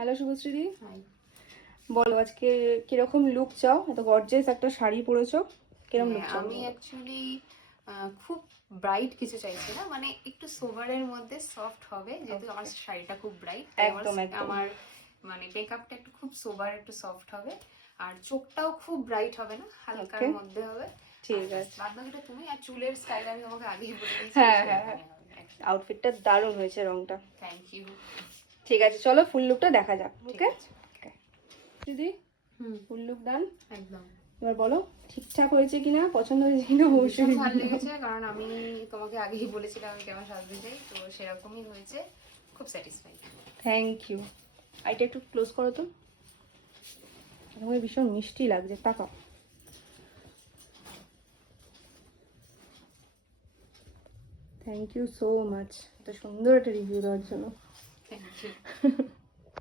Hello Subhashree, high. বলো আজকে কিরকম লুক চাও? এত গর্জিয়াস একটা শাড়ি পরেছো, কিরকম লুক চাও? আমি অ্যাকচুয়ালি খুব ব্রাইট কিছু চাইছি না, মানে একটু সোভারের মধ্যে সফট হবে, যেহেতু আমার শাড়িটা খুব ব্রাইট। একদম একদম। আমার মানে মেকআপটা একটু খুব সোভার, একটু সফট হবে, আর চোখটাও খুব ব্রাইট হবে না, হালকার মধ্যে হবে। ঠিক আছে, বাদ বাকিটা তুমি। আর চুলের স্টাইল আমি তোমাকে আগেই বলে দিয়েছি। হ্যাঁ হ্যাঁ হ্যাঁ, আউটফিটটা দারুণ হয়েছে, রংটা। Thank you. ঠিক আছে, চলো ফুল লুকটা দেখা যাক। ওকে দিদি, ফুল লুক ডান একদম। এবার বলো ঠিকঠাক হয়েছে কিনা, পছন্দ হয়েছে কিনা? অবশ্যই ভালো লেগেছে, কারণ আমি তোমাকে আগেই বলেছিলাম আমি কেমন সাজতে চাই, তো সেরকমই হয়েছে। খুব স্যাটিসফাইড। Thank you. আইটা একটু ক্লোজ করো তো, আমাকে ভীষণ মিষ্টি লাগছে, তাকাও। থ্যাংক ইউ সো মাচ এত সুন্দর একটা রিভিউ দেওয়ার জন্য। Thank you.